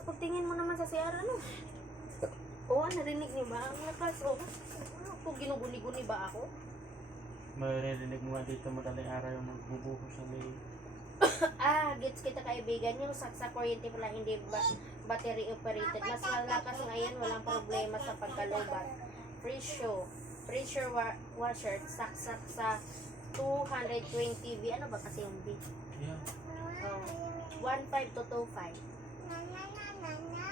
lakas pagtingin mo naman sa CR, ano? Oo, narinig niyo ba? Ang lakas, oo. Ano po, ginuguni-guni ba ako? Maririnig mo nga dito madaling araw yung magbubuhos sa may... Gets kita kaibigan. Yung saksa kuryente pala, hindi ba battery operated. Mas malakas ngayon, walang problema sa pagkalubat. Pressure washer, saksak sa 220 V. Ano ba kasi yung V? Yeah. Oh, 1.5 to 2.5.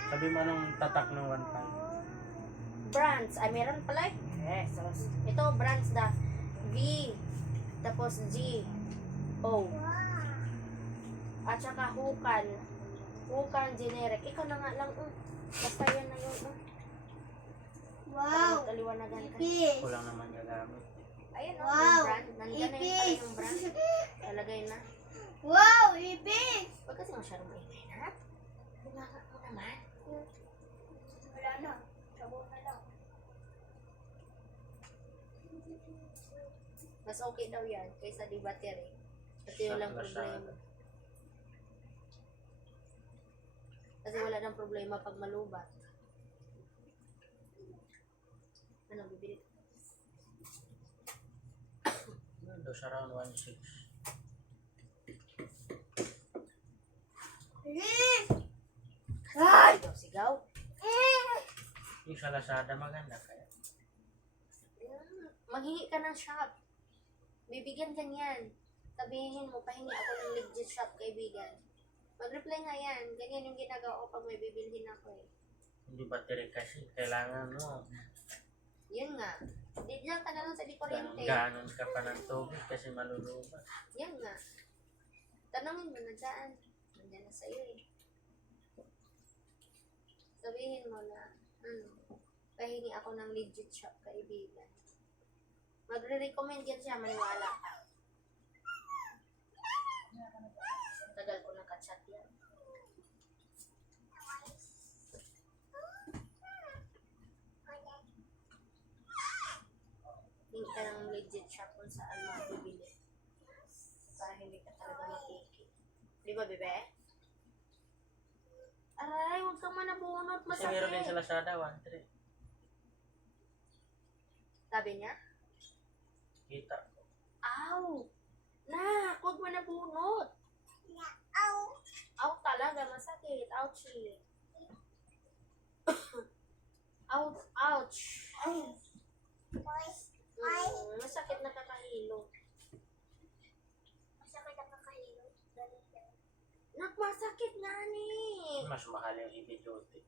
Sabi mo anong tatak ng 1.5? Brands. Ay, meron pala eh. Yes. So, ito, brands na V. Tapos G. O. At saka Hukan. Hukan generic. Ikaw na nga lang. Basta yan na yun. Wow! Kaliwanagan ka. Ipis! Kulang naman gagamit. Ayun o, Wow! yung brand. Nandiyan na yun pala Ipis! yung brand. Talagay na. Wow! Ipis! Huwag kasi masyadong maingay na. Bumaga mo naman. Wala na. Sabon na lang. Mas okay daw yan kaysa di battery. Kasi walang problema. Kasi wala nang problema pag malubat. Ano, bibili? Those around 1.6. Ay! Sigaw. Yung sa Lazada maganda kaya. Maghingi ka ng shop. Bibigyan ka niyan. Sabihin mo, pahingi ako ng legit shop, kaibigan. Mag-reply nga yan. Ganyan yung ginagawa ko pag may bibilhin ako eh. Hindi battery kasi. Kailangan mo. Yun nga. Diyan ka na lang sa di kuryente. Ganon ka pa ng tubig kasi malulubat. Yan nga. Tanongin mo na dyan. Nandiyan na sa'yo eh. Sabihin mo na, pahingi ako ng legit shop, kaibigan. Magre-recommend yan siya, maniwala ka. Tagal ko nakachat yan. Hindi ka ng legit shop kung saan mabibili. Para hindi ka talaga matiki. Di ba, bebe? Aray, huwag kang manabunot. Kasi meron din Masakit. sa Lazada 1.3. Sabi niya? Kita ko. Aw! Nak, huwag manabunot. Aw talaga, masakit. Ouchie. Ouch. Masakit na kakahilo. Nak, masakit nga ni. Mas mahal yung ibidyote.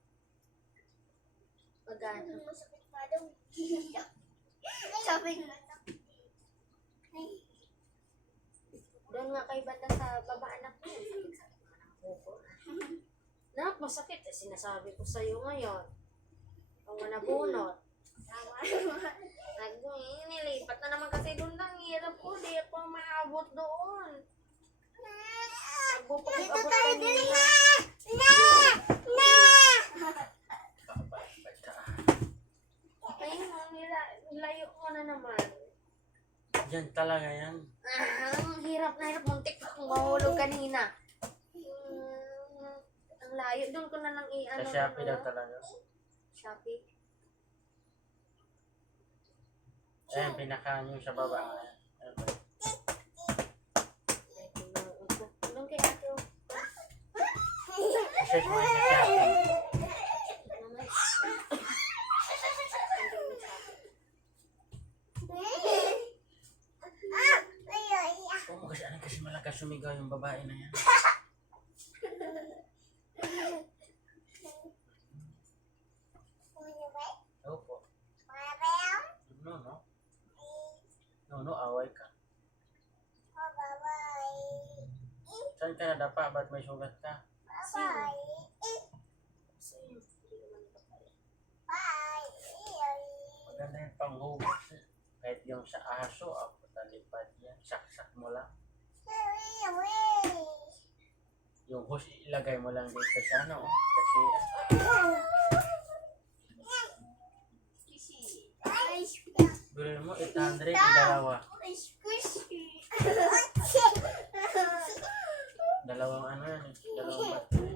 Magana. Masakit pa daw. Sabi nga. Doon nga kay banda sa baba anak mo. Sakit nga ng buko. Nak, masakit. Eh, sinasabi ko sa'yo ngayon. Kung manabunot. Nilipat na naman kasi doon lang. Hirap ko. Di ako maabot doon. Dito tayo dili na! Ayun, nilayo ko na naman. Yan talaga yan. Ang hirap na hirap. Muntik pa akong mahulog kanina. Ang layo. Doon ko na lang i-ano. Sa Shopee daw talaga. Shopee. Ayan, pinaka yung sa baba. Doon kay ate. Search mo yung sa Shopee. Oo, kasi malakas sumigaw yung babae na yan. Opo. No, away ka. Saan ka nadapa? Ba't may sugat ka? Maganda yung panghugas. Kahit yung sa aso, ako talipad yan. Saksak mo lang. Yung hose, ilagay mo lang dito sa ano. Kasi, bilhin mo 800 yung dalawa. Dalawang ano yan eh. Dalawang battery.